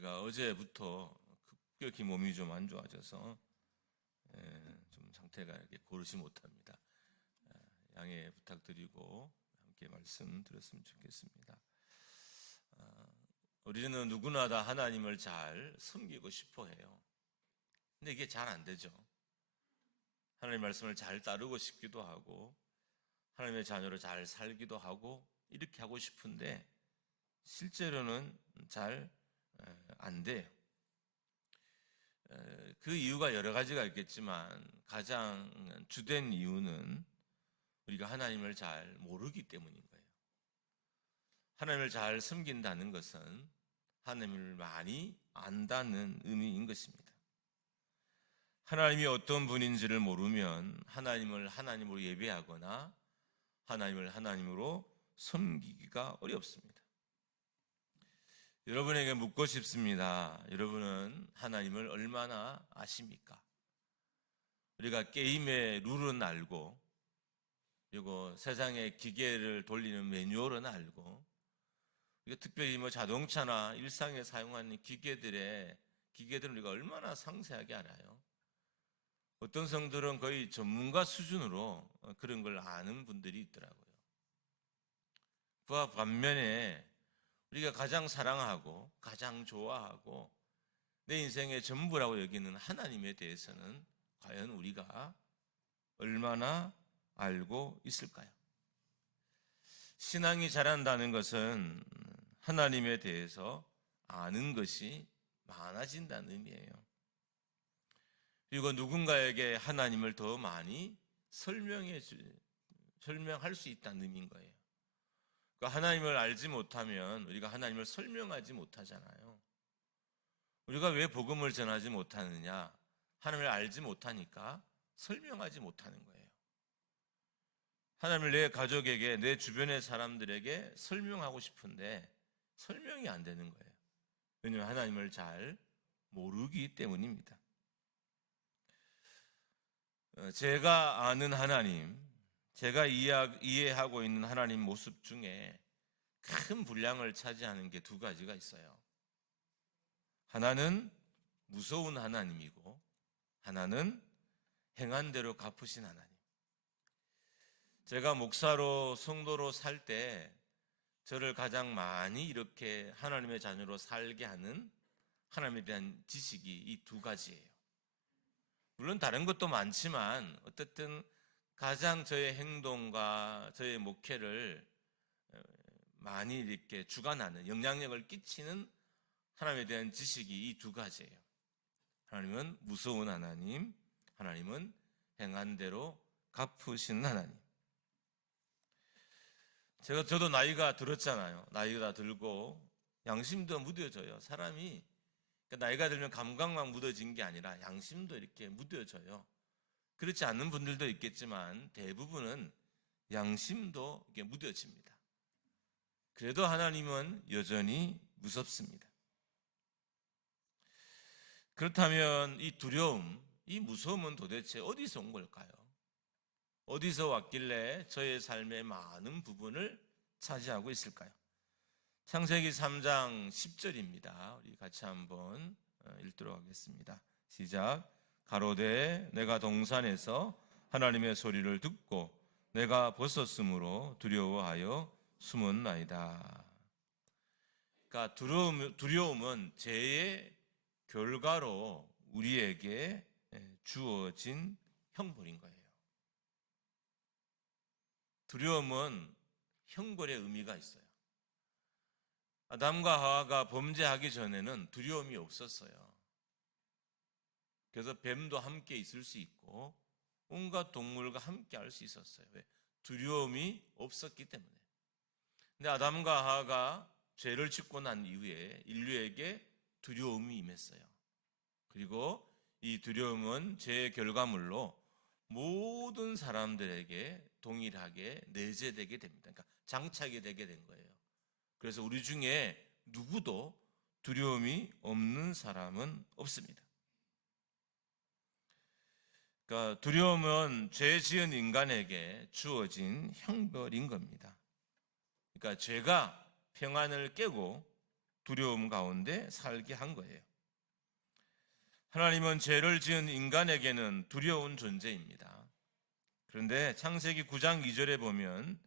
제가 어제부터 급격히 몸이 좀 안 좋아져서 좀 상태가 이렇게 고르지 못합니다. 양해 부탁드리고 함께 말씀 드렸으면 좋겠습니다. 우리는 누구나 다 하나님을 잘 섬기고 싶어 해요. 근데 이게 잘 안 되죠. 하나님의 말씀을 잘 따르고 싶기도 하고 하나님의 자녀로 잘 살기도 하고 이렇게 하고 싶은데 실제로는 잘 안 돼요. 그 이유가 여러 가지가 있겠지만 가장 주된 이유는 우리가 하나님을 잘 모르기 때문인 거예요. 하나님을 잘 섬긴다는 것은 하나님을 많이 안다는 의미인 것입니다. 하나님이 어떤 분인지를 모르면 하나님을 하나님으로 예배하거나 하나님을 하나님으로 섬기기가 어렵습니다. 여러분에게 묻고 싶습니다. 여러분은 하나님을 얼마나 아십니까? 우리가 게임의 룰은 알고 그리고 세상의 기계를 돌리는 매뉴얼은 알고 특별히 자동차나 일상에 사용하는 기계들은 우리가 얼마나 상세하게 알아요. 어떤 성들은 거의 전문가 수준으로 그런 걸 아는 분들이 있더라고요. 그와 반면에 우리가 가장 사랑하고 가장 좋아하고 내 인생의 전부라고 여기는 하나님에 대해서는 과연 우리가 얼마나 알고 있을까요? 신앙이 자란다는 것은 하나님에 대해서 아는 것이 많아진다는 의미예요. 그리고 누군가에게 하나님을 더 많이 설명할 수 있다는 의미인 거예요. 그러니까 하나님을 알지 못하면 우리가 하나님을 설명하지 못하잖아요. 우리가 왜 복음을 전하지 못하느냐? 하나님을 알지 못하니까 설명하지 못하는 거예요. 하나님을 내 가족에게, 내 주변의 사람들에게 설명하고 싶은데 설명이 안 되는 거예요. 왜냐하면 하나님을 잘 모르기 때문입니다. 제가 아는 하나님, 제가 이해하고 있는 하나님 모습 중에 큰 분량을 차지하는 게 두 가지가 있어요. 하나는 무서운 하나님이고 하나는 행한 대로 갚으신 하나님. 제가 목사로 성도로 살 때 저를 가장 많이 이렇게 하나님의 자녀로 살게 하는 하나님에 대한 지식이 이 두 가지예요. 물론 다른 것도 많지만 어쨌든 가장 저의 행동과 저의 목회를 많이 이렇게 주관하는 영향력을 끼치는 하나님에 대한 지식이 이 두 가지예요. 하나님은 무서운 하나님, 하나님은 행한 대로 갚으신 하나님. 저도 나이가 들었잖아요. 나이가 들고 양심도 무뎌져요. 사람이 나이가 들면 감각만 묻어진 게 아니라 양심도 이렇게 무뎌져요. 그렇지 않는 분들도 있겠지만 대부분은 양심도 이렇게 무뎌집니다. 그래도 하나님은 여전히 무섭습니다. 그렇다면 이 두려움, 이 무서움은 도대체 어디서 온 걸까요? 어디서 왔길래 저의 삶의 많은 부분을 차지하고 있을까요? 창세기 3장 10절입니다. 우리 같이 한번 읽도록 하겠습니다. 시작. 가로되 내가 동산에서 하나님의 소리를 듣고 내가 벗었으므로 두려워하여 숨었나이다. 그러니까 두려움은 죄의 결과로 우리에게 주어진 형벌인 거예요. 두려움은 형벌의 의미가 있어요. 아담과 하와가 범죄하기 전에는 두려움이 없었어요. 그래서 뱀도 함께 있을 수 있고 온갖 동물과 함께 할 수 있었어요. 왜? 두려움이 없었기 때문에. 근데 아담과 하와가 죄를 짓고 난 이후에 인류에게 두려움이 임했어요. 그리고 이 두려움은 죄의 결과물로 모든 사람들에게 동일하게 내재되게 됩니다. 그러니까 장착이 되게 된 거예요. 그래서 우리 중에 누구도 두려움이 없는 사람은 없습니다. 그러니까 두려움은 죄 지은 인간에게 주어진 형벌인 겁니다. 그러니까 죄가 평안을 깨고 두려움 가운데 살게 한 거예요. 하나님은 죄를 지은 인간에게는 두려운 존재입니다. 그런데 창세기 9장 2절에 보면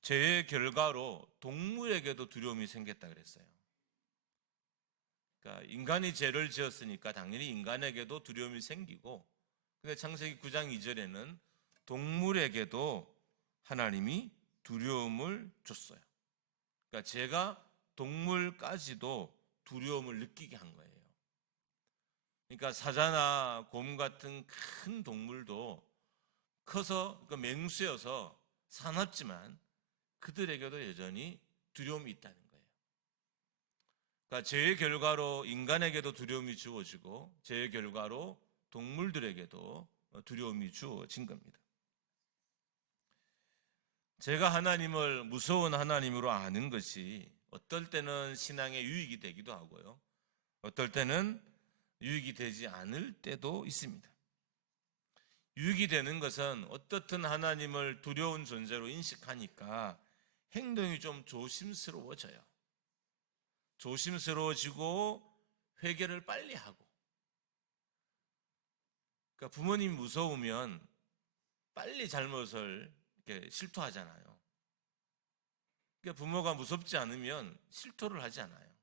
죄의 결과로 동물에게도 두려움이 생겼다 그랬어요. 그러니까 인간이 죄를 지었으니까 당연히 인간에게도 두려움이 생기고, 근데 창세기 9장 2절에는 동물에게도 하나님이 두려움을 줬어요. 그러니까 죄가 동물까지도 두려움을 느끼게 한 거예요. 그러니까 사자나 곰 같은 큰 동물도 커서 맹수여서 사납지만 그들에게도 여전히 두려움이 있다는 거예요. 그러니까 죄의 결과로 인간에게도 두려움이 주어지고 죄의 결과로 동물들에게도 두려움이 주어진 겁니다. 제가 하나님을 무서운 하나님으로 아는 것이 어떨 때는 신앙의 유익이 되기도 하고요, 어떨 때는 유익이 되지 않을 때도 있습니다. 유익이 되는 것은 어떻든 하나님을 두려운 존재로 인식하니까 행동이 좀 조심스러워져요. 조심스러워지고 회개를 빨리 하고. 그러니까 부모님이 무서우면 빨리 잘못을 이렇게 실토하잖아요. 그러니까 부모가 무섭지 않으면 실토를 하지 않아요.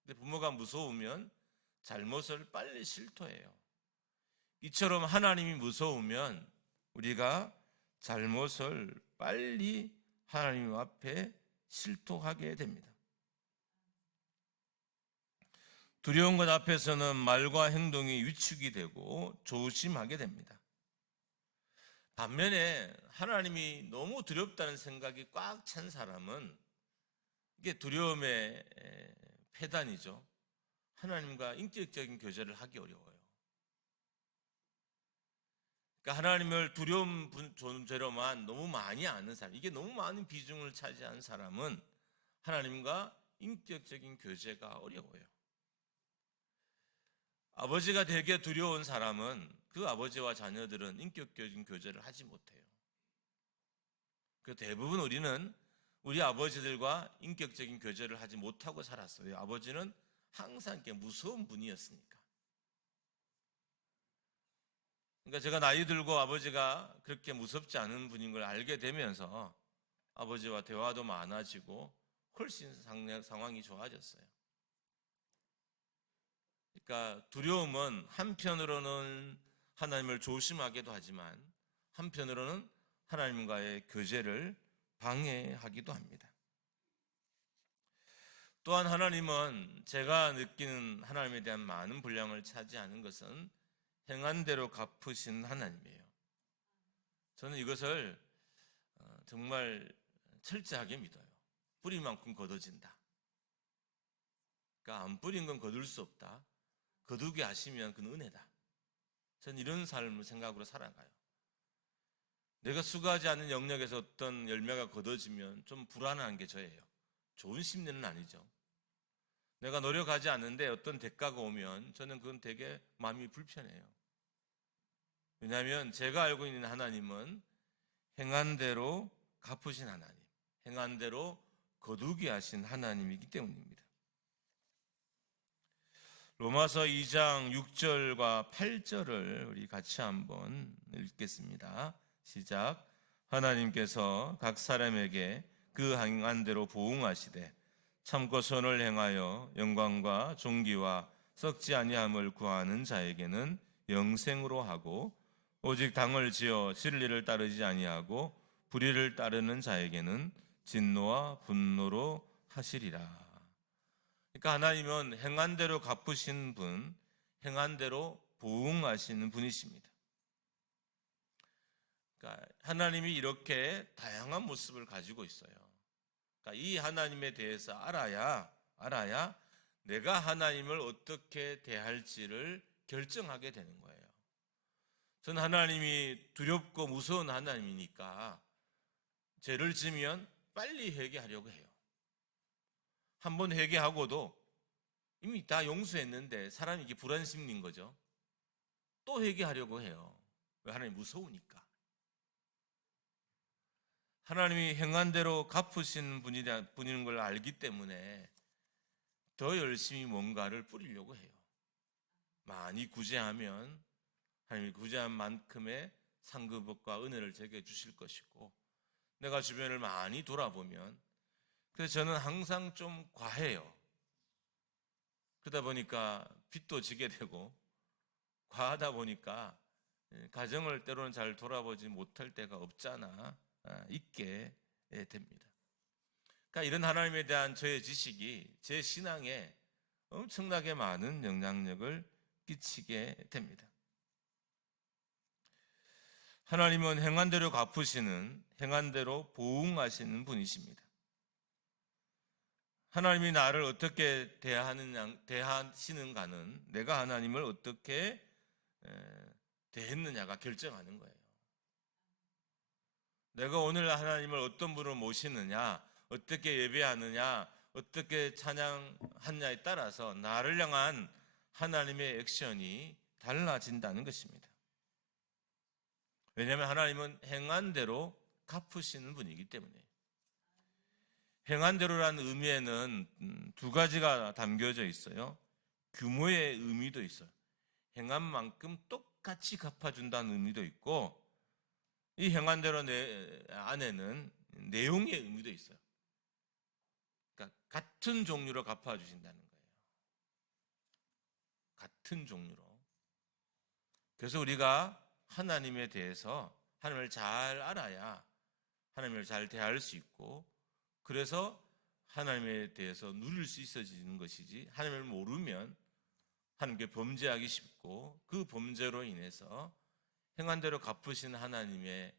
근데 부모가 무서우면 잘못을 빨리 실토해요. 이처럼 하나님이 무서우면 우리가 잘못을 빨리 하나님 앞에 실토하게 됩니다. 두려운 것 앞에서는 말과 행동이 위축이 되고 조심하게 됩니다. 반면에 하나님이 너무 두렵다는 생각이 꽉 찬 사람은 이게 두려움의 폐단이죠. 하나님과 인격적인 교제를 하기 어려워요. 그러니까 하나님을 두려움 존재로만 너무 많이 아는 사람, 이게 너무 많은 비중을 차지한 사람은 하나님과 인격적인 교제가 어려워요. 아버지가 되게 두려운 사람은 그 아버지와 자녀들은 인격적인 교제를 하지 못해요. 그 대부분 우리는 우리 아버지들과 인격적인 교제를 하지 못하고 살았어요. 아버지는 항상 이렇게 무서운 분이었으니까. 그러니까 제가 나이 들고 아버지가 그렇게 무섭지 않은 분인 걸 알게 되면서 아버지와 대화도 많아지고 훨씬 상황이 좋아졌어요. 그러니까 두려움은 한편으로는 하나님을 조심하기도 하지만 한편으로는 하나님과의 교제를 방해하기도 합니다. 또한 하나님은 제가 느끼는 하나님에 대한 많은 분량을 차지하는 것은 행한 대로 갚으신 하나님이에요. 저는 이것을 정말 철저하게 믿어요. 뿌린 만큼 거둬진다. 그러니까 안 뿌린 건 거둘 수 없다. 거두게 하시면 그건 은혜다. 저는 이런 삶을 생각으로 살아가요. 내가 수고하지 않는 영역에서 어떤 열매가 거둬지면 좀 불안한 게 저예요. 좋은 심리는 아니죠. 내가 노력하지 않는데 어떤 대가가 오면 저는 그건 되게 마음이 불편해요. 왜냐하면 제가 알고 있는 하나님은 행한 대로 갚으신 하나님, 행한 대로 거두게 하신 하나님이기 때문입니다. 로마서 2장 6절과 8절을 우리 같이 한번 읽겠습니다. 시작. 하나님께서 각 사람에게 그 행한 대로 보응하시되 참고 선을 행하여 영광과 존귀와 썩지 아니함을 구하는 자에게는 영생으로 하고 오직 당을 지어 진리를 따르지 아니하고 불의를 따르는 자에게는 진노와 분노로 하시리라. 그러니까 하나님은 행한 대로 갚으신 분, 행한 대로 보응하시는 분이십니다. 그러니까 하나님이 이렇게 다양한 모습을 가지고 있어요. 그러니까 이 하나님에 대해서 알아야 내가 하나님을 어떻게 대할지를 결정하게 되는 거예요. 저는 하나님이 두렵고 무서운 하나님이니까 죄를 지으면 빨리 회개하려고 해요. 한번 회개하고도 이미 다 용서했는데 사람이 이게 불안 심리인 거죠. 또 회개하려고 해요. 왜? 하나님 무서우니까. 하나님이 행한 대로 갚으신 분인 걸 알기 때문에 더 열심히 뭔가를 뿌리려고 해요. 많이 구제하면 하나님이 구제한 만큼의 상급과 은혜를 제게 주실 것이고, 내가 주변을 많이 돌아보면, 그래서 저는 항상 좀 과해요. 그러다 보니까 빚도 지게 되고, 과하다 보니까 가정을 때로는 잘 돌아보지 못할 때가 없잖아 있게 됩니다. 그러니까 이런 하나님에 대한 저의 지식이 제 신앙에 엄청나게 많은 영향력을 끼치게 됩니다. 하나님은 행한 대로 갚으시는, 행한 대로 보응하시는 분이십니다. 하나님이 나를 어떻게 대하시는가는 내가 하나님을 어떻게 대했느냐가 결정하는 거예요. 내가 오늘 하나님을 어떤 분으로 모시느냐, 어떻게 예배하느냐, 어떻게 찬양하느냐에 따라서 나를 향한 하나님의 액션이 달라진다는 것입니다. 왜냐하면 하나님은 행한 대로 갚으시는 분이기 때문에. 행한 대로라는 의미에는 두 가지가 담겨져 있어요. 규모의 의미도 있어요. 행한 만큼 똑같이 갚아준다는 의미도 있고, 이 행한 대로 안에는 내용의 의미도 있어요. 그러니까 같은 종류로 갚아주신다는 거예요. 같은 종류로. 그래서 우리가 하나님에 대해서 하나님을 잘 알아야 하나님을 잘 대할 수 있고, 그래서 하나님에 대해서 누릴 수 있어지는 것이지, 하나님을 모르면 하나님께 범죄하기 쉽고, 그 범죄로 인해서 행한 대로 갚으신 하나님의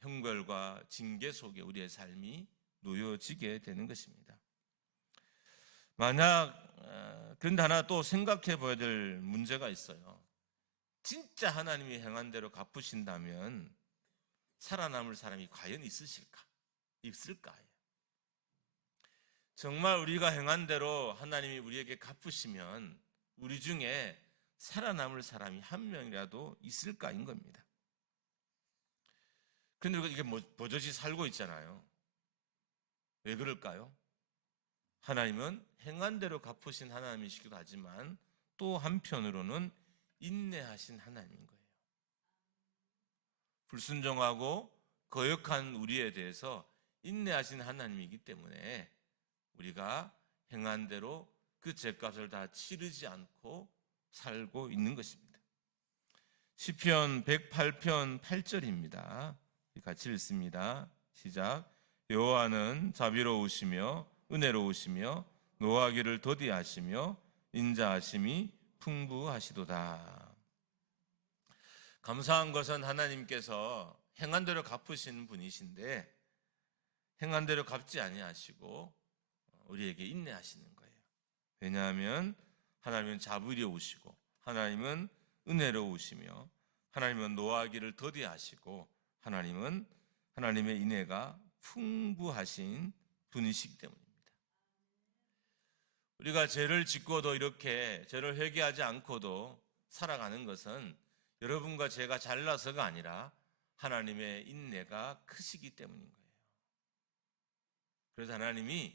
형벌과 징계 속에 우리의 삶이 놓여지게 되는 것입니다. 만약 그런데 하나 또 생각해 봐야 될 문제가 있어요. 진짜 하나님이 행한 대로 갚으신다면 살아남을 사람이 과연 있을까요? 정말 우리가 행한 대로 하나님이 우리에게 갚으시면 우리 중에 살아남을 사람이 한 명이라도 있을까인 겁니다. 그런데 이게 버젓이 살고 있잖아요. 왜 그럴까요? 하나님은 행한 대로 갚으신 하나님이시기도 하지만 또 한편으로는 인내하신 하나님인 거예요. 불순종하고 거역한 우리에 대해서 인내하신 하나님이기 때문에 우리가 행한 대로 그 죄값을 다 치르지 않고 살고 있는 것입니다. 시편 108편 8절입니다. 같이 읽습니다. 시작. 여호와는 자비로우시며 은혜로우시며 노하기를 더디하시며 인자하심이 풍부하시도다. 감사한 것은 하나님께서 행한 대로 갚으시는 분이신데 행한 대로 갚지 아니하시고 우리에게 인내하시는 거예요. 왜냐하면 하나님은 자비로우시고 하나님은 은혜로우시며 하나님은 노하기를 더디하시고 하나님은 하나님의 인애가 풍부하신 분이시기 때문입니다. 우리가 죄를 짓고도 이렇게 죄를 회개하지 않고도 살아가는 것은 여러분과 제가 잘나서가 아니라 하나님의 인내가 크시기 때문인 거예요. 그래서 하나님이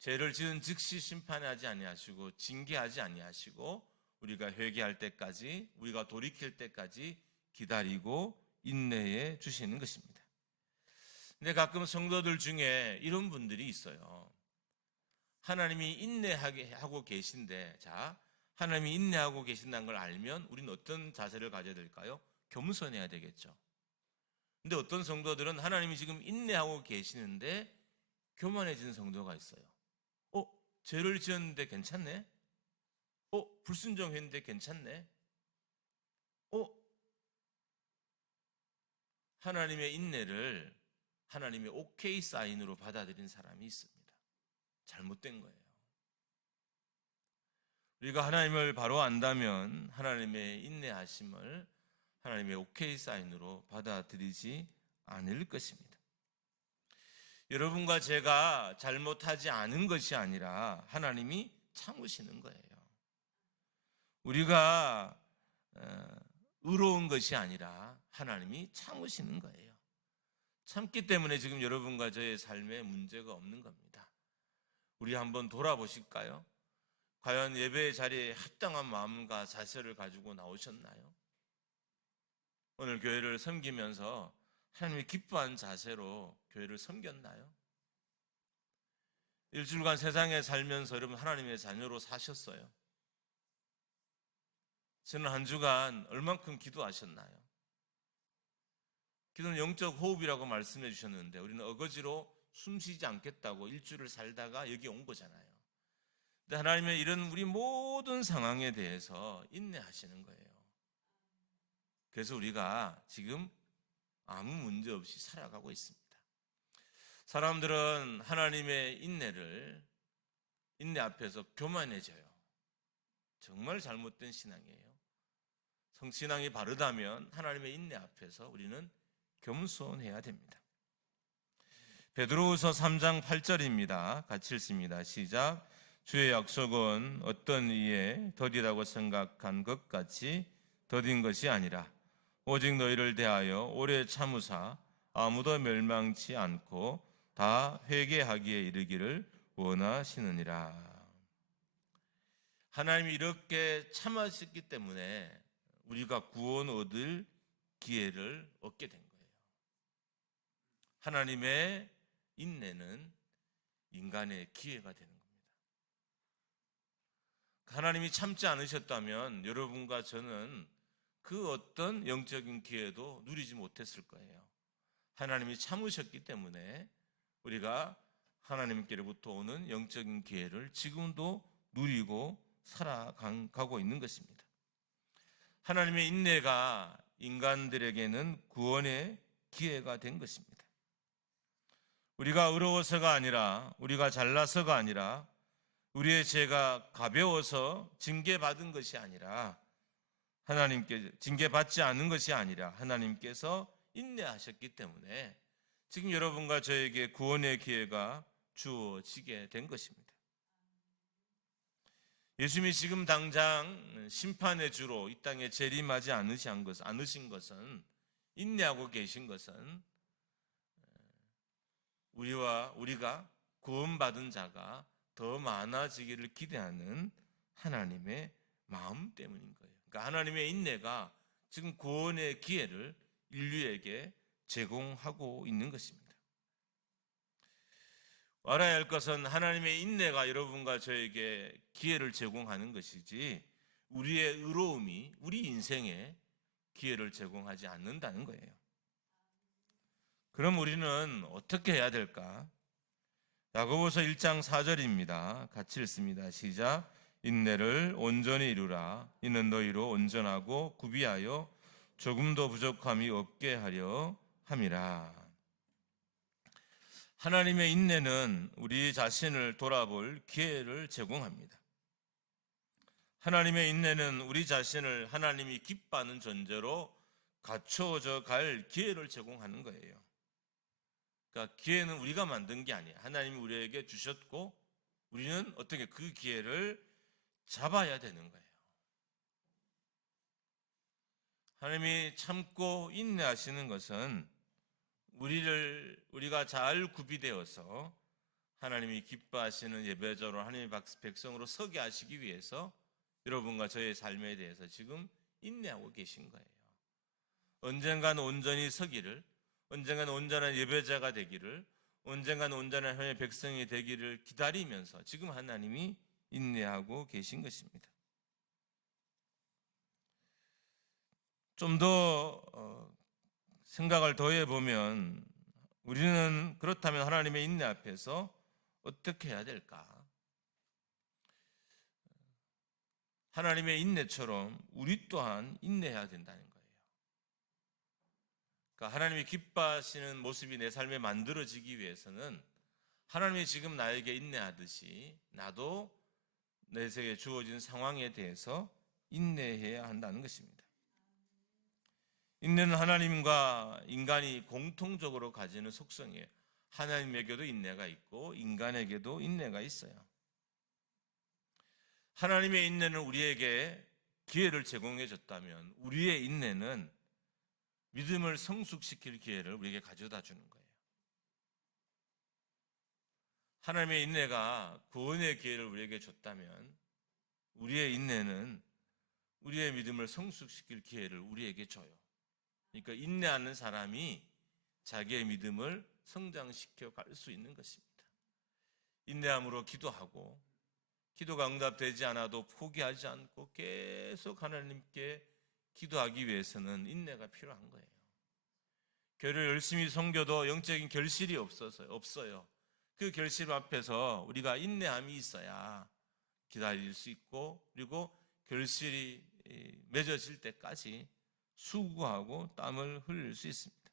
죄를 지은 즉시 심판하지 아니하시고 징계하지 아니하시고 우리가 회개할 때까지, 우리가 돌이킬 때까지 기다리고 인내해 주시는 것입니다. 근데 가끔 성도들 중에 이런 분들이 있어요. 하나님이 인내하게 하고 계신데, 자, 하나님이 인내하고 계신다는 걸 알면 우리는 어떤 자세를 가져야 될까요? 겸손해야 되겠죠. 근데 어떤 성도들은 하나님이 지금 인내하고 계시는데 교만해진 성도가 있어요. 죄를 지었는데 괜찮네? 불순종했는데 괜찮네? 하나님의 인내를 하나님의 오케이 사인으로 받아들인 사람이 있습니다. 잘못된 거예요. 우리가 하나님을 바로 안다면 하나님의 인내하심을 하나님의 오케이 사인으로 받아들이지 않을 것입니다. 여러분과 제가 잘못하지 않은 것이 아니라 하나님이 참으시는 거예요. 우리가 의로운 것이 아니라 하나님이 참으시는 거예요. 참기 때문에 지금 여러분과 저의 삶에 문제가 없는 겁니다. 우리 한번 돌아보실까요? 과연 예배의 자리에 합당한 마음과 자세를 가지고 나오셨나요? 오늘 교회를 섬기면서 하나님이 기뻐한 자세로 교회를 섬겼나요? 일주일간 세상에 살면서 여러분 하나님의 자녀로 사셨어요? 저는 한 주간 얼만큼 기도하셨나요? 기도는 영적 호흡이라고 말씀해 주셨는데 우리는 어거지로 숨쉬지 않겠다고 일주일을 살다가 여기 온 거잖아요. 근데 하나님의 이런 우리 모든 상황에 대해서 인내하시는 거예요. 그래서 우리가 지금 아무 문제 없이 살아가고 있습니다. 사람들은 하나님의 인내 앞에서 교만해져요. 정말 잘못된 신앙이에요. 성신앙이 바르다면 하나님의 인내 앞에서 우리는 겸손해야 됩니다. 베드로후서 3장 8절입니다. 같이 읽습니다. 시작. 주의 약속은 어떤 이에 더디다고 생각한 것 같이 더딘 것이 아니라 오직 너희를 대하여 오래 참으사 아무도 멸망치 않고 다 회개하기에 이르기를 원하시느니라. 하나님이 이렇게 참으셨기 때문에 우리가 구원 얻을 기회를 얻게 된 거예요. 하나님의 인내는 인간의 기회가 되는 겁니다. 하나님이 참지 않으셨다면 여러분과 저는 그 어떤 영적인 기회도 누리지 못했을 거예요. 하나님이 참으셨기 때문에 우리가 하나님께로부터 오는 영적인 기회를 지금도 누리고 살아가고 있는 것입니다. 하나님의 인내가 인간들에게는 구원의 기회가 된 것입니다. 우리가 의로워서가 아니라, 우리가 잘나서가 아니라, 우리의 죄가 가벼워서 징계받은 것이 아니라, 하나님께 징계받지 않은 것이 아니라 하나님께서 인내하셨기 때문에 지금 여러분과 저에게 구원의 기회가 주어지게 된 것입니다. 예수님이 지금 당장 심판의 주로 이 땅에 재림하지 않으신 것은, 인내하고 계신 것은 우리가 구원받은 자가 더 많아지기를 기대하는 하나님의 마음 때문인 거예요. 그러니까 하나님의 인내가 지금 구원의 기회를 인류에게 제공하고 있는 것입니다. 알아야 할 것은 하나님의 인내가 여러분과 저에게 기회를 제공하는 것이지 우리의 의로움이 우리 인생에 기회를 제공하지 않는다는 거예요. 그럼 우리는 어떻게 해야 될까? 야고보서 1장 4절입니다. 같이 읽습니다. 시작. 인내를 온전히 이루라. 이는 너희로 온전하고 구비하여 조금도 부족함이 없게 하려 함이라. 하나님의 인내는 우리 자신을 돌아볼 기회를 제공합니다. 하나님의 인내는 우리 자신을 하나님이 기뻐하는 존재로 갖춰져 갈 기회를 제공하는 거예요. 그러니까 기회는 우리가 만든 게 아니에요. 하나님이 우리에게 주셨고 우리는 어떻게 그 기회를 잡아야 되는 거예요. 하나님이 참고 인내하시는 것은 우리가 잘 구비되어서 하나님이 기뻐하시는 예배자로 하나님의 백성으로 서게 하시기 위해서 여러분과 저의 삶에 대해서 지금 인내하고 계신 거예요. 언젠가는 온전히 서기를, 언젠가는 온전한 예배자가 되기를, 언젠가는 온전한 하나님의 백성이 되기를 기다리면서 지금 하나님이 인내하고 계신 것입니다. 좀 더 생각을 더해보면 우리는 그렇다면 하나님의 인내 앞에서 어떻게 해야 될까? 하나님의 인내처럼 우리 또한 인내해야 된다는 거예요. 그러니까 하나님이 기뻐하시는 모습이 내 삶에 만들어지기 위해서는 하나님이 지금 나에게 인내하듯이 나도 내세에 주어진 상황에 대해서 인내해야 한다는 것입니다. 인내는 하나님과 인간이 공통적으로 가지는 속성이에요. 하나님에게도 인내가 있고 인간에게도 인내가 있어요. 하나님의 인내는 우리에게 기회를 제공해 줬다면 우리의 인내는 믿음을 성숙시킬 기회를 우리에게 가져다 주는 거예요. 하나님의 인내가 구원의 기회를 우리에게 줬다면 우리의 인내는 우리의 믿음을 성숙시킬 기회를 우리에게 줘요. 그러니까 인내하는 사람이 자기의 믿음을 성장시켜 갈 수 있는 것입니다. 인내함으로 기도하고, 기도가 응답되지 않아도 포기하지 않고 계속 하나님께 기도하기 위해서는 인내가 필요한 거예요. 교회를 열심히 섬겨도 영적인 결실이 없어요. 그 결실 앞에서 우리가 인내함이 있어야 기다릴 수 있고, 그리고 결실이 맺어질 때까지 수고하고 땀을 흘릴 수 있습니다.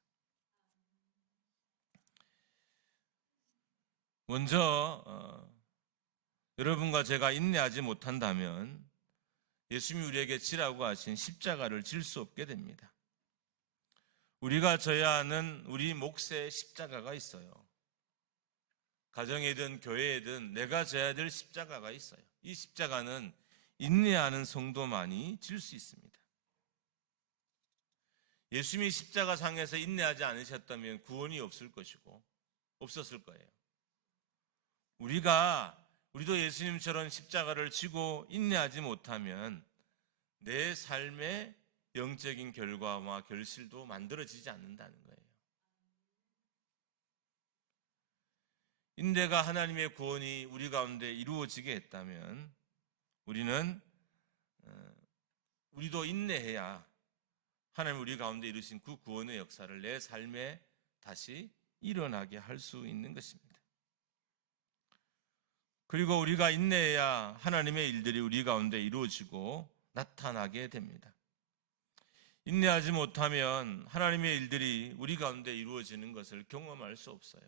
먼저 여러분과 제가 인내하지 못한다면 예수님이 우리에게 지라고 하신 십자가를 질 수 없게 됩니다. 우리가 져야 하는 우리 몫의 십자가가 있어요. 가정이든 교회이든 내가 져야 될 십자가가 있어요. 이 십자가는 인내하는 성도만이 질 수 있습니다. 예수님이 십자가상에서 인내하지 않으셨다면 구원이 없을 것이고 없었을 거예요. 우리도 예수님처럼 십자가를 지고 인내하지 못하면 내 삶의 영적인 결과와 결실도 만들어지지 않는다는 거예요. 인내가 하나님의 구원이 우리 가운데 이루어지게 했다면 우리도 인내해야 하나님 우리 가운데 이루신 그 구원의 역사를 내 삶에 다시 일어나게 할 수 있는 것입니다. 그리고 우리가 인내해야 하나님의 일들이 우리 가운데 이루어지고 나타나게 됩니다. 인내하지 못하면 하나님의 일들이 우리 가운데 이루어지는 것을 경험할 수 없어요.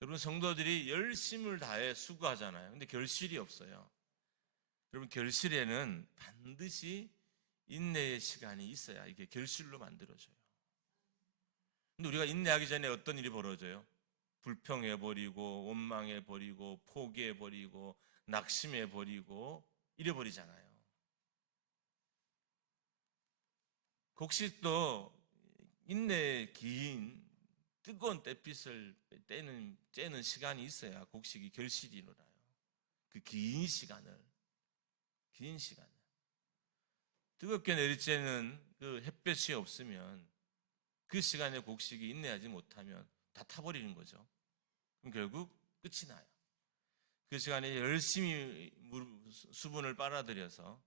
여러분, 성도들이 열심을 다해 수고하잖아요. 근데 결실이 없어요. 여러분, 결실에는 반드시 인내의 시간이 있어야 이게 결실로 만들어져요. 근데 우리가 인내하기 전에 어떤 일이 벌어져요? 불평해버리고, 원망해버리고, 포기해버리고, 낙심해버리고, 이래버리잖아요. 혹시 인내의 긴 뜨거운 햇빛을 쬐는 시간이 있어야 곡식이 결실이 일어나요. 그 긴 시간을 뜨겁게 내리쬐는 그 햇볕이 없으면 그 시간에 곡식이 인내하지 못하면 다 타버리는 거죠. 그럼 결국 끝이 나요. 그 시간에 열심히 수분을 빨아들여서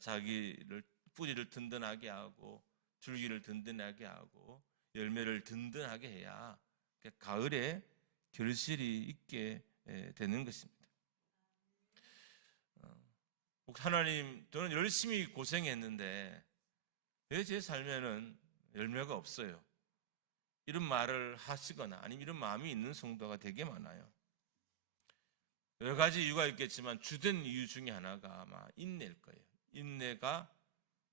자기를 뿌리를 든든하게 하고 줄기를 든든하게 하고 열매를 든든하게 해야 가을에 결실이 있게 되는 것입니다. 하나님, 저는 열심히 고생했는데 왜 제 삶에는 열매가 없어요? 이런 말을 하시거나 아니면 이런 마음이 있는 성도가 되게 많아요. 여러 가지 이유가 있겠지만 주된 이유 중에 하나가 아마 인내일 거예요. 인내가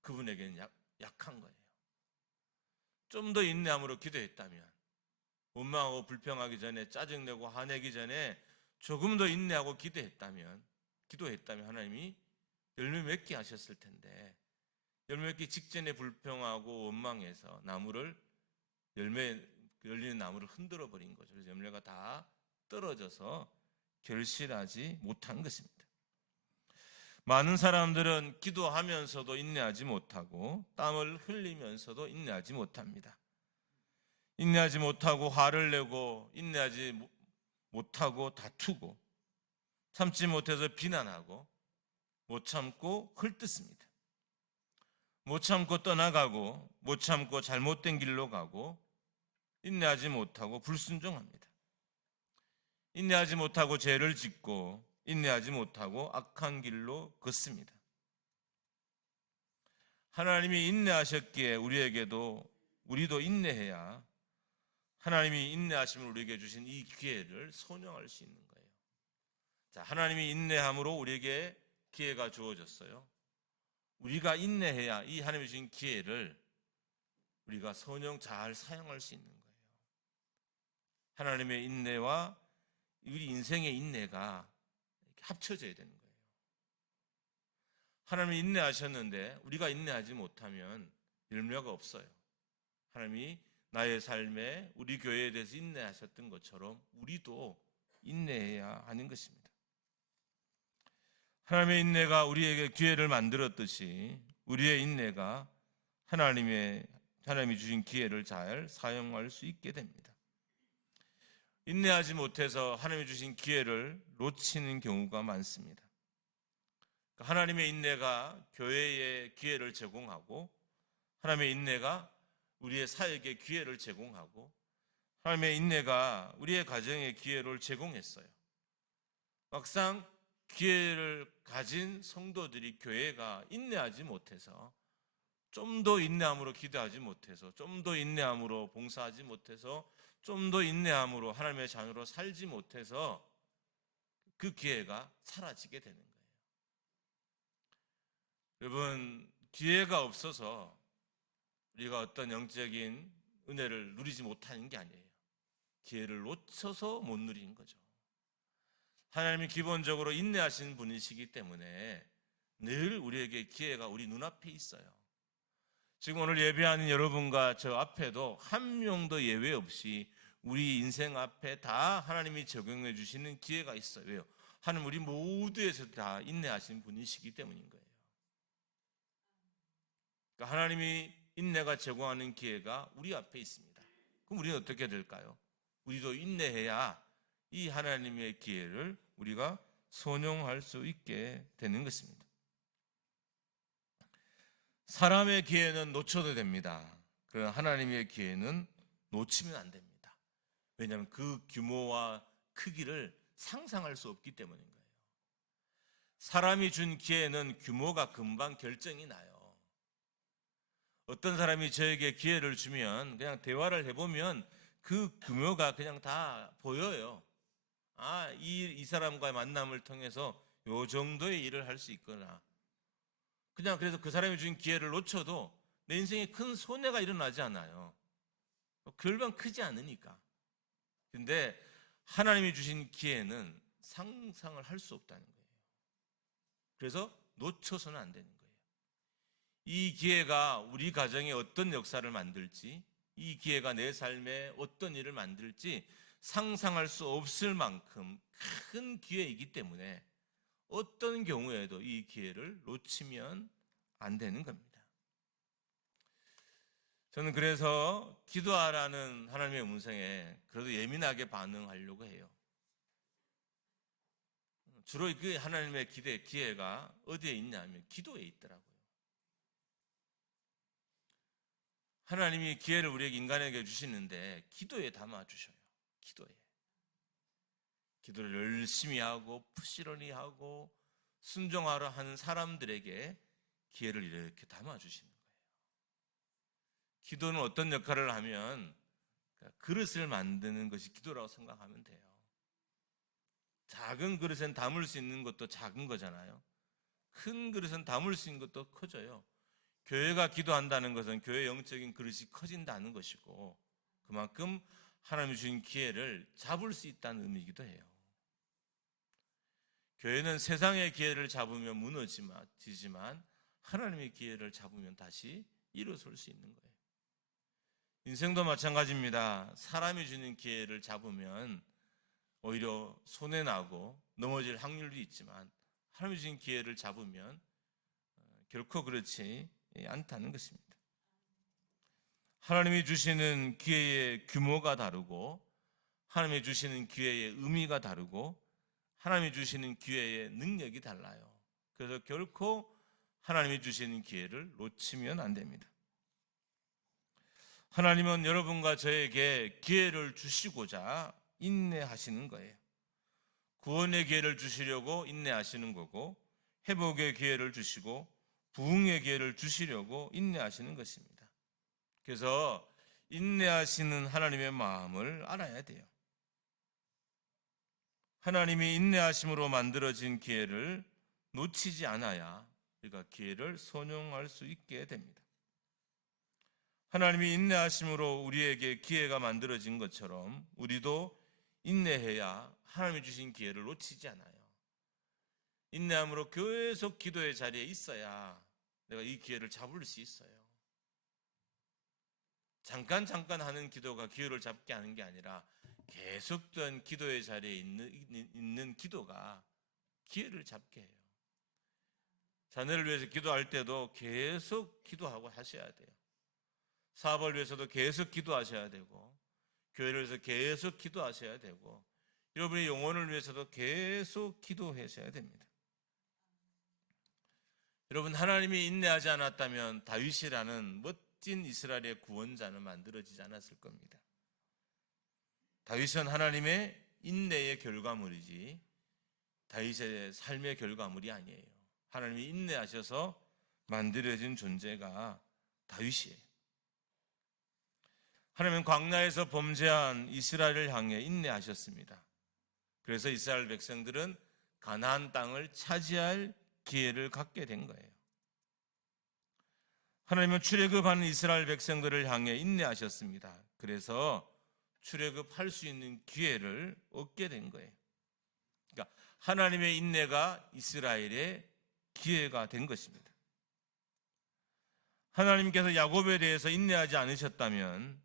그분에게는 약한 거예요. 좀 더 인내함으로 기도했다면, 원망하고 불평하기 전에, 짜증내고 화내기 전에 조금 더 인내하고 기도했다면 하나님이 열매 맺게 하셨을 텐데, 열매 맺기 직전에 불평하고 원망해서 열리는 나무를 흔들어 버린 거죠. 그래서 열매가 다 떨어져서 결실하지 못한 것입니다. 많은 사람들은 기도하면서도 인내하지 못하고 땀을 흘리면서도 인내하지 못합니다. 인내하지 못하고 화를 내고, 인내하지 못하고 다투고, 참지 못해서 비난하고, 못 참고 헐뜯습니다. 못 참고 떠나가고, 못 참고 잘못된 길로 가고, 인내하지 못하고 불순종합니다. 인내하지 못하고 죄를 짓고, 인내하지 못하고 악한 길로 걷습니다. 하나님이 인내하셨기에 우리도 인내해야 하나님이 인내하심을 우리에게 주신 이 기회를 선용할 수 있는 거예요. 자, 하나님이 인내함으로 우리에게 기회가 주어졌어요. 우리가 인내해야 이 하나님이 주신 기회를 우리가 잘 사용할 수 있는 거예요. 하나님의 인내와 우리 인생의 인내가 합쳐져야 되는 거예요. 하나님이 인내하셨는데 우리가 인내하지 못하면 열매가 없어요. 하나님이 나의 삶에 우리 교회에 대해서 인내하셨던 것처럼 우리도 인내해야 하는 것입니다. 하나님의 인내가 우리에게 기회를 만들었듯이 우리의 인내가 하나님이 주신 기회를 잘 사용할 수 있게 됩니다. 인내하지 못해서 하나님이 주신 기회를 놓치는 경우가 많습니다. 하나님의 인내가 교회에 기회를 제공하고, 하나님의 인내가 우리의 사역에 기회를 제공하고, 하나님의 인내가 우리의 가정에 기회를 제공했어요. 막상 기회를 가진 성도들이 교회가 인내하지 못해서, 좀 더 인내함으로 기도하지 못해서, 좀 더 인내함으로 봉사하지 못해서, 좀 더 인내함으로 하나님의 자녀로 살지 못해서 그 기회가 사라지게 되는 거예요. 여러분, 기회가 없어서 우리가 어떤 영적인 은혜를 누리지 못하는 게 아니에요. 기회를 놓쳐서 못 누리는 거죠. 하나님이 기본적으로 인내하시는 분이시기 때문에 늘 우리에게 기회가 우리 눈앞에 있어요. 지금 오늘 예배하는 여러분과 저 앞에도 한 명도 예외 없이 우리 인생 앞에 다 하나님이 적용해 주시는 기회가 있어요. 왜요? 하나님 우리 모두에서 다 인내하신 분이시기 때문인 거예요. 그러니까 하나님이 인내가 제공하는 기회가 우리 앞에 있습니다. 그럼 우리는 어떻게 될까요? 우리도 인내해야 이 하나님의 기회를 우리가 선용할 수 있게 되는 것입니다. 사람의 기회는 놓쳐도 됩니다. 그러나 하나님의 기회는 놓치면 안 됩니다. 왜냐하면 그 규모와 크기를 상상할 수 없기 때문인 거예요. 사람이 준 기회는 규모가 금방 결정이 나요. 어떤 사람이 저에게 기회를 주면 그냥 대화를 해보면 그 규모가 그냥 다 보여요. 이 사람과의 만남을 통해서 요 정도의 일을 할 수 있구나. 그냥 그래서 그 사람이 준 기회를 놓쳐도 내 인생에 큰 손해가 일어나지 않아요. 별반 크지 않으니까. 근데 하나님이 주신 기회는 상상을 할 수 없다는 거예요. 그래서 놓쳐서는 안 되는 거예요. 이 기회가 우리 가정에 어떤 역사를 만들지, 이 기회가 내 삶에 어떤 일을 만들지 상상할 수 없을 만큼 큰 기회이기 때문에 어떤 경우에도 이 기회를 놓치면 안 되는 겁니다. 저는 그래서 기도하라는 하나님의 음성에 그래도 예민하게 반응하려고 해요. 주로 그 하나님의 기회가 어디에 있냐면 기도에 있더라고요. 하나님이 기회를 우리에게 인간에게 주시는데 기도에 담아주셔요. 기도를 열심히 하고 부지런히 하고 순종하려 하는 사람들에게 기회를 이렇게 담아주시는 거예요. 기도는 어떤 역할을 하면 그릇을 만드는 것이 기도라고 생각하면 돼요. 작은 그릇엔 담을 수 있는 것도 작은 거잖아요. 큰 그릇은 담을 수 있는 것도 커져요. 교회가 기도한다는 것은 교회 영적인 그릇이 커진다는 것이고, 그만큼 하나님이 주신 기회를 잡을 수 있다는 의미이기도 해요. 교회는 세상의 기회를 잡으면 무너지지만 하나님의 기회를 잡으면 다시 일어설 수 있는 거예요. 인생도 마찬가지입니다. 사람이 주는 기회를 잡으면 오히려 손해나고 넘어질 확률도 있지만 하나님이 주신 기회를 잡으면 결코 그렇지 않다는 것입니다. 하나님이 주시는 기회의 규모가 다르고, 하나님이 주시는 기회의 의미가 다르고, 하나님이 주시는 기회의 능력이 달라요. 그래서 결코 하나님이 주시는 기회를 놓치면 안 됩니다. 하나님은 여러분과 저에게 기회를 주시고자 인내하시는 거예요. 구원의 기회를 주시려고 인내하시는 거고, 회복의 기회를 주시고 부흥의 기회를 주시려고 인내하시는 것입니다. 그래서 인내하시는 하나님의 마음을 알아야 돼요. 하나님이 인내하심으로 만들어진 기회를 놓치지 않아야 우리가 기회를 선용할 수 있게 됩니다. 하나님이 인내하심으로 우리에게 기회가 만들어진 것처럼 우리도 인내해야 하나님이 주신 기회를 놓치지 않아요. 인내함으로 계속 기도의 자리에 있어야 내가 이 기회를 잡을 수 있어요. 잠깐 하는 기도가 기회를 잡게 하는 게 아니라 계속된 기도의 자리에 있는 기도가 기회를 잡게 해요. 자녀를 위해서 기도할 때도 계속 기도하고 하셔야 돼요. 사업을 위해서도 계속 기도하셔야 되고, 교회를 위해서 계속 기도하셔야 되고, 여러분의 영혼을 위해서도 계속 기도하셔야 됩니다. 여러분, 하나님이 인내하지 않았다면 다윗이라는 멋진 이스라엘의 구원자는 만들어지지 않았을 겁니다. 다윗은 하나님의 인내의 결과물이지 다윗의 삶의 결과물이 아니에요. 하나님이 인내하셔서 만들어진 존재가 다윗이에요. 하나님은 광야에서 범죄한 이스라엘을 향해 인내하셨습니다. 그래서 이스라엘 백성들은 가나안 땅을 차지할 기회를 갖게 된 거예요. 하나님은 출애굽하는 이스라엘 백성들을 향해 인내하셨습니다. 그래서 출애굽할 수 있는 기회를 얻게 된 거예요. 그러니까 하나님의 인내가 이스라엘의 기회가 된 것입니다. 하나님께서 야곱에 대해서 인내하지 않으셨다면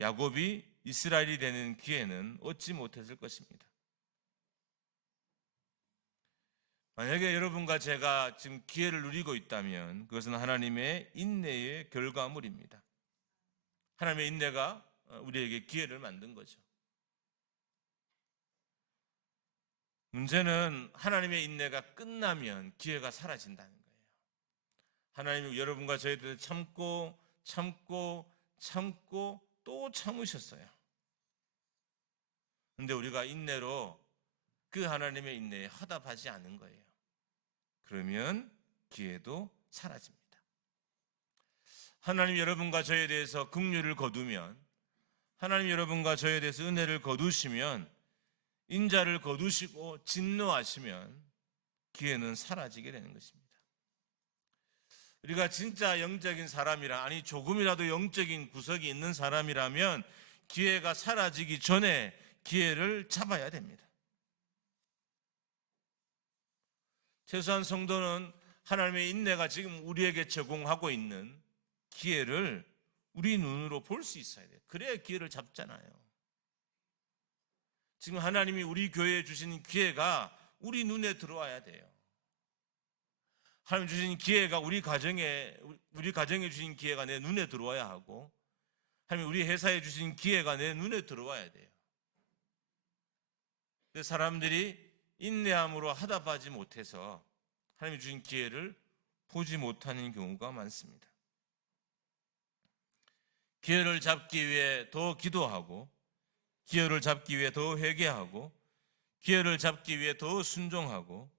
야곱이 이스라엘이 되는 기회는 얻지 못했을 것입니다. 만약에 여러분과 제가 지금 기회를 누리고 있다면 그것은 하나님의 인내의 결과물입니다. 하나님의 인내가 우리에게 기회를 만든 거죠. 문제는 하나님의 인내가 끝나면 기회가 사라진다는 거예요. 하나님이 여러분과 저희에 대해서 참고 또 참으셨어요. 그런데 우리가 인내로 그 하나님의 인내에 화답하지 않은 거예요. 그러면 기회도 사라집니다. 하나님 여러분과 저에 대해서 긍휼을 거두면, 하나님 여러분과 저에 대해서 은혜를 거두시면, 인자를 거두시고 진노하시면 기회는 사라지게 되는 것입니다. 우리가 진짜 영적인 사람이라, 아니 조금이라도 영적인 구석이 있는 사람이라면 기회가 사라지기 전에 기회를 잡아야 됩니다. 최소한 성도는 하나님의 인내가 지금 우리에게 제공하고 있는 기회를 우리 눈으로 볼 수 있어야 돼요. 그래야 기회를 잡잖아요. 지금 하나님이 우리 교회에 주시는 기회가 우리 눈에 들어와야 돼요. 하나님 주신 기회가 우리 가정에 주신 기회가 내 눈에 들어와야 하고, 하나님 우리 회사에 주신 기회가 내 눈에 들어와야 돼요. 근데 사람들이 인내함으로 화답하지 못해서 하나님이 주신 기회를 보지 못하는 경우가 많습니다. 기회를 잡기 위해 더 기도하고, 기회를 잡기 위해 더 회개하고, 기회를 잡기 위해 더 순종하고,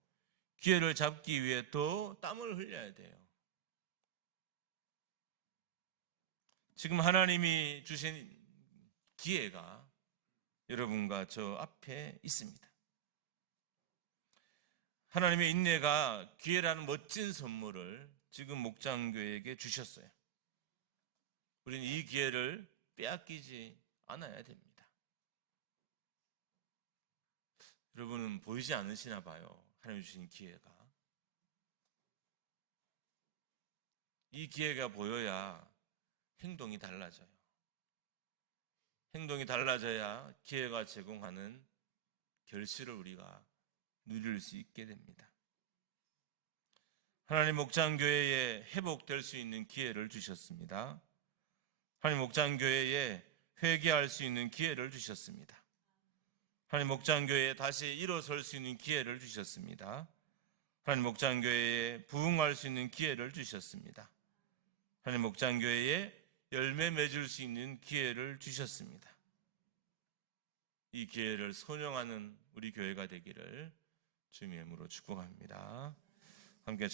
기회를 잡기 위해 더 땀을 흘려야 돼요. 지금 하나님이 주신 기회가 여러분과 저 앞에 있습니다. 하나님의 인내가 기회라는 멋진 선물을 지금 목장교회에게 주셨어요. 우리는 이 기회를 빼앗기지 않아야 됩니다. 여러분은 보이지 않으시나 봐요. 하나님 주신 기회가. 이 기회가 보여야 행동이 달라져요. 행동이 달라져야 기회가 제공하는 결실을 우리가 누릴 수 있게 됩니다. 하나님 목장교회에 회복될 수 있는 기회를 주셨습니다. 하나님 목장교회에 회개할 수 있는 기회를 주셨습니다. 하나님 목장교회에 다시 일어설 수 있는 기회를 주셨습니다. 하나님 목장교회에 부흥할 수 있는 기회를 주셨습니다. 하나님 목장교회에 열매 맺을 수 있는 기회를 주셨습니다. 이 기회를 선용하는 우리 교회가 되기를 주님의 이름으로 축복합니다. 함께